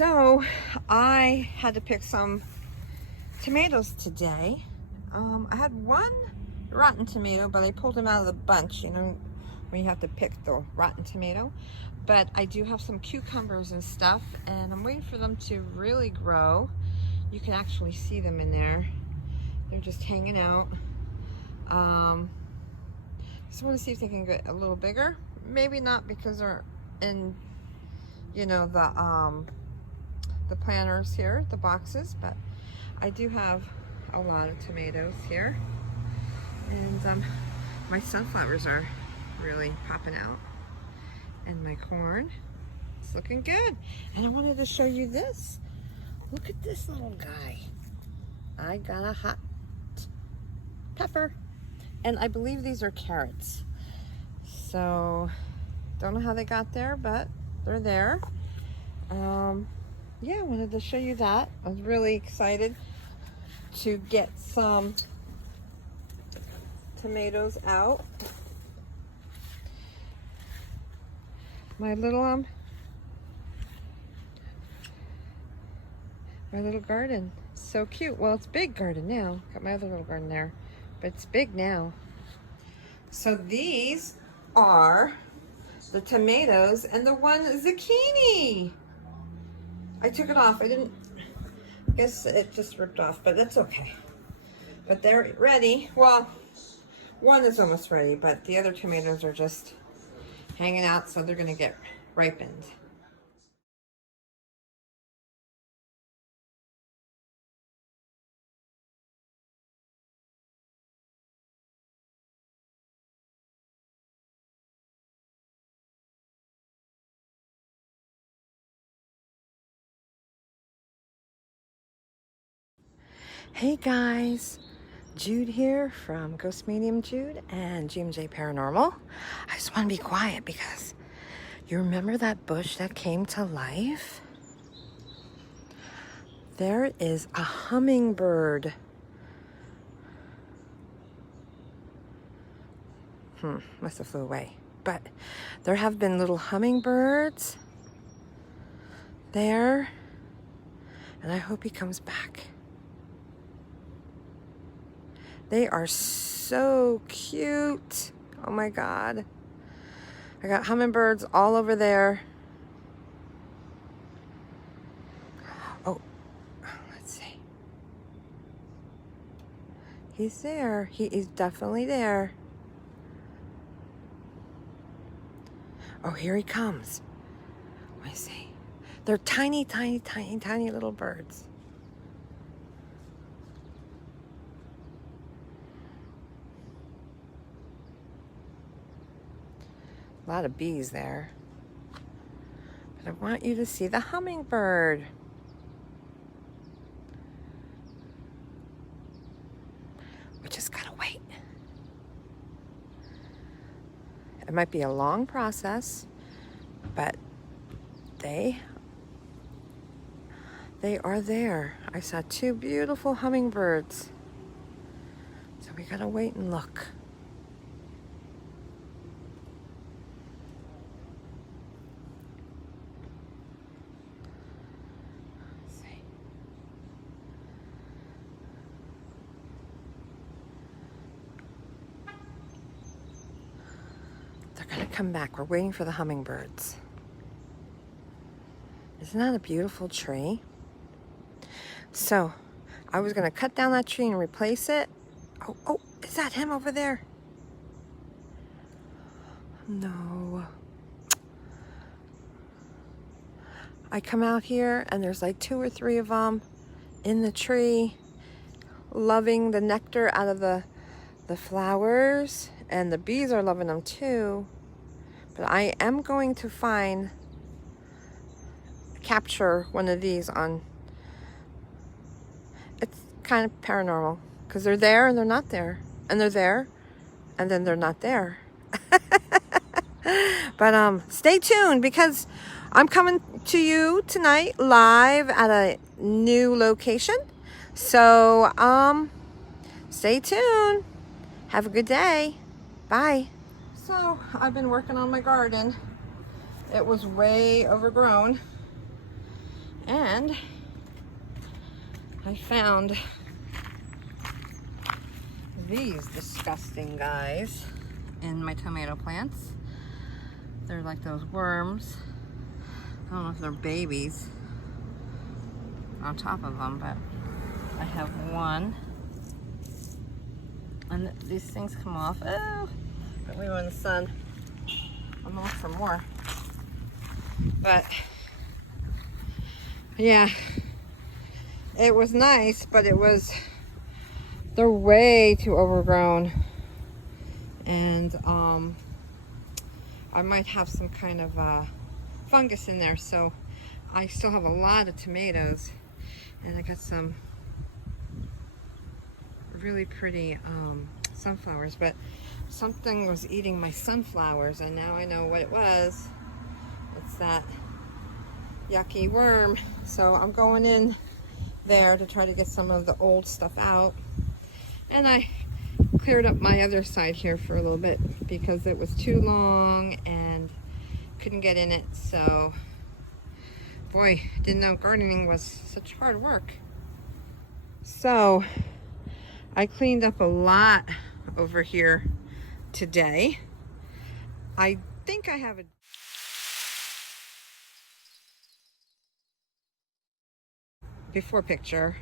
So I had to pick some tomatoes today. I had one rotten tomato, but I pulled them out of the bunch, you know, when you have to pick the rotten tomato. But I do have some cucumbers and stuff, and I'm waiting for them to really grow. You can actually see them in there. They're just hanging out. Just want to see if they can get a little bigger. Maybe not, because they're in, you know, the planters here, the boxes, but I do have a lot of tomatoes here, and my sunflowers are really popping out, and my corn, it's looking good. And I wanted to show you this. Look at this little guy. I got a hot pepper, and I believe these are carrots. So don't know how they got there, but they're there. Yeah, I wanted to show you that. I was really excited to get some tomatoes out. My little garden. So cute. Well, it's a big garden now. Got my other little garden there, but it's big now. So these are the tomatoes and the one zucchini. I took it off. I guess it just ripped off, but that's okay. But they're ready. Well, one is almost ready, but the other tomatoes are just hanging out, so they're gonna get ripened. Hey guys, Jude here from Ghost Medium Jude and GMJ Paranormal. I just want to be quiet because you remember that bush that came to life? There is a hummingbird. Must have flew away. But there have been little hummingbirds there, and I hope he comes back. They are so cute. Oh my God. I got hummingbirds all over there. Oh, let's see. He's there. He is definitely there. Oh, here he comes. Let me see. They're tiny, tiny, tiny, tiny little birds. A lot of bees there. But I want you to see the hummingbird. We just gotta wait. It might be a long process, but they are there. I saw two beautiful hummingbirds. So we gotta wait and look. They're gonna come back. We're waiting for the hummingbirds. Isn't that a beautiful tree? So I was gonna cut down that tree and replace it. Oh, is that him over there? No. I come out here and there's like 2 or 3 of them in the tree, loving the nectar out of the flowers, and the bees are loving them too. But I am going to capture one of these on, it's kind of paranormal, because they're there and they're not there, and they're there and then they're not there. But stay tuned, because I'm coming to you tonight live at a new location. So stay tuned. Have a good day. Bye. So I've been working on my garden. It was way overgrown, And I found these disgusting guys in my tomato plants. They're like those worms. I don't know if they're babies on top of them, but I have one. And these things come off. Oh, but we were in the sun. I'm gonna look for more. But yeah, it was nice, but they're way too overgrown. And I might have some kind of fungus in there, so I still have a lot of tomatoes, and I got some really pretty sunflowers, but something was eating my sunflowers, and now I know what it was. It's that yucky worm. So I'm going in there to try to get some of the old stuff out, and I cleared up my other side here for a little bit because it was too long and couldn't get in it. So boy, didn't know gardening was such hard work. So I cleaned up a lot over here today. I think I have a before picture,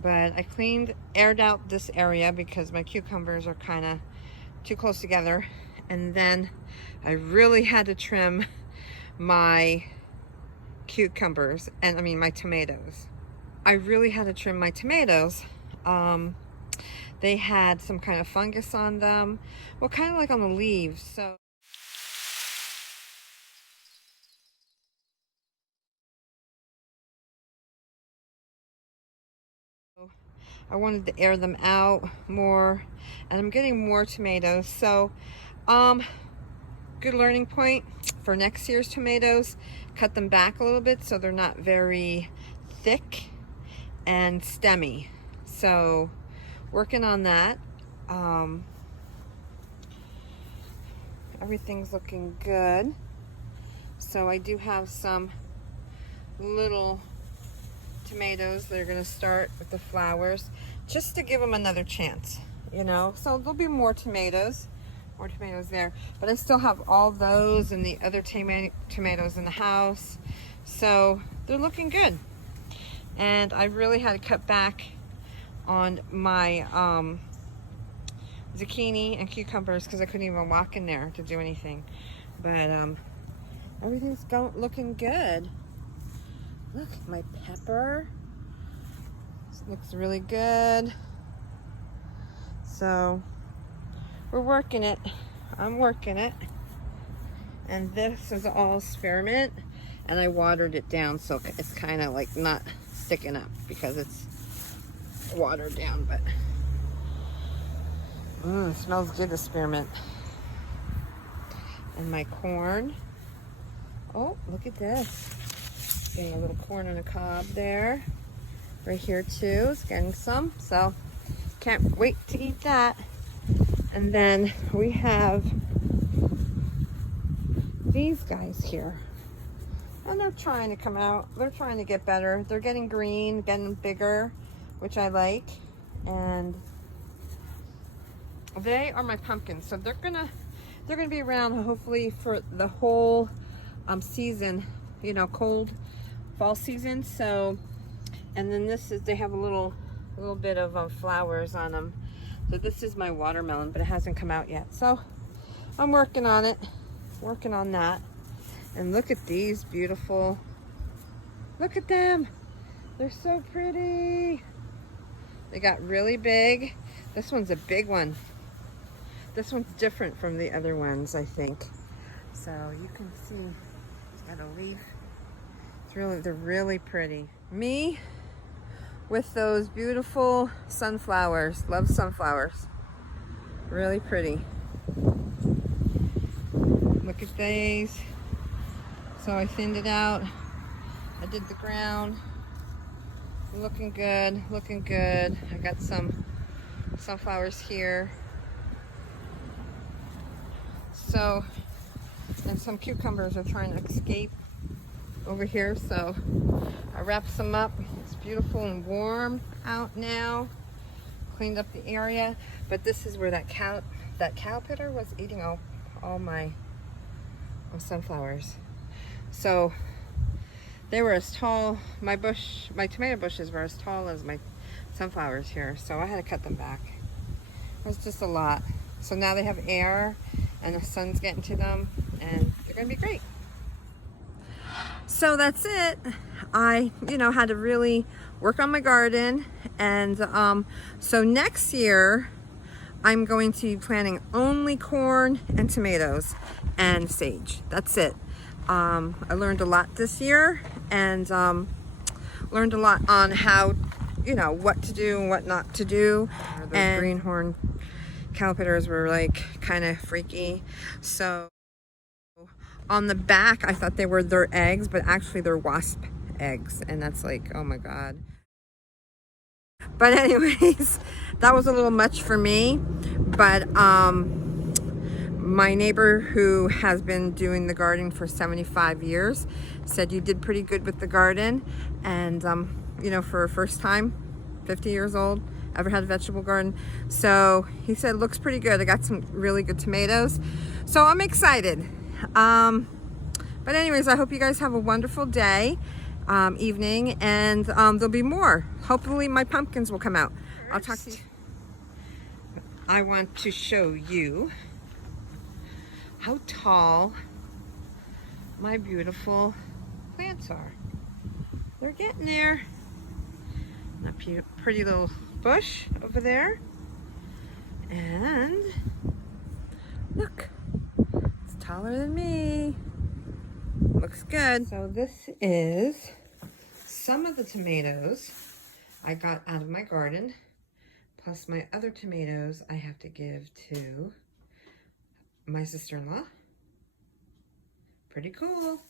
but I aired out this area because my cucumbers are kind of too close together, and then I really had to trim my cucumbers, and I mean my tomatoes. I really had to trim my tomatoes. They had some kind of fungus on them, well, kind of like on the leaves. So I wanted to air them out more, and I'm getting more tomatoes. So good learning point for next year's tomatoes: cut them back a little bit so they're not very thick and stemmy. So working on that. Everything's looking good. So I do have some little tomatoes that are going to start with the flowers, just to give them another chance, you know. So there'll be more tomatoes there, but I still have all those and the other tomatoes in the house, so they're looking good. And I really had to cut back on my zucchini and cucumbers because I couldn't even walk in there to do anything. But everything's looking good. Look, my pepper. This looks really good. So we're working it. I'm working it. And this is all spearmint, and I watered it down so it's kind of like not sticking up because it's watered down. But it smells good, the spearmint. And my corn. Oh, look at this. Getting a little corn on a cob there. Right here too, it's getting some. So can't wait to eat that. And then we have these guys here. And they're trying to come out. They're trying to get better. They're getting green, getting bigger, which I like. And they are my pumpkins. So they're gonna be around hopefully for the whole season, you know, cold fall season. So, and then they have a little bit of flowers on them. So this is my watermelon, but it hasn't come out yet. So I'm working on it, working on that. And look at these beautiful, look at them. They're so pretty. They got really big. This one's a big one. This one's different from the other ones, I think. So you can see it's got a leaf. They're really pretty. Me with those beautiful sunflowers. Love sunflowers. Really pretty. Look at these. So I thinned it out. I did the ground. Looking good, looking good. I got some sunflowers here. So, and some cucumbers are trying to escape over here, so I I wrapped some up. It's beautiful and warm out now. Cleaned up the area, but this is where that caterpillar was eating all my sunflowers. So they were as tall, my tomato bushes were as tall as my sunflowers here, so I had to cut them back. It was just a lot. So now they have air and the sun's getting to them and they're gonna be great. So that's it. I, had to really work on my garden, and so next year I'm going to be planting only corn and tomatoes and sage. That's it. I learned a lot this year, and learned a lot on how, what to do and what not to do. The greenhorn caterpillars were like kind of freaky. So on the back, I thought they were their eggs, but actually they're wasp eggs, and that's like, oh my god. But anyways, that was a little much for me. But my neighbor, who has been doing the garden for 75 years, said you did pretty good with the garden. And for a first time, 50 years old, ever had a vegetable garden. So he said, looks pretty good. I got some really good tomatoes, so I'm excited. But anyways, I hope you guys have a wonderful day, evening, and there'll be more. Hopefully my pumpkins will come out. I'll talk to you. I want to show you how tall my beautiful plants are. They're getting there. A pretty little bush over there. And look, it's taller than me. Looks good. So this is some of the tomatoes I got out of my garden, plus my other tomatoes I have to give to my sister-in-law. Pretty cool.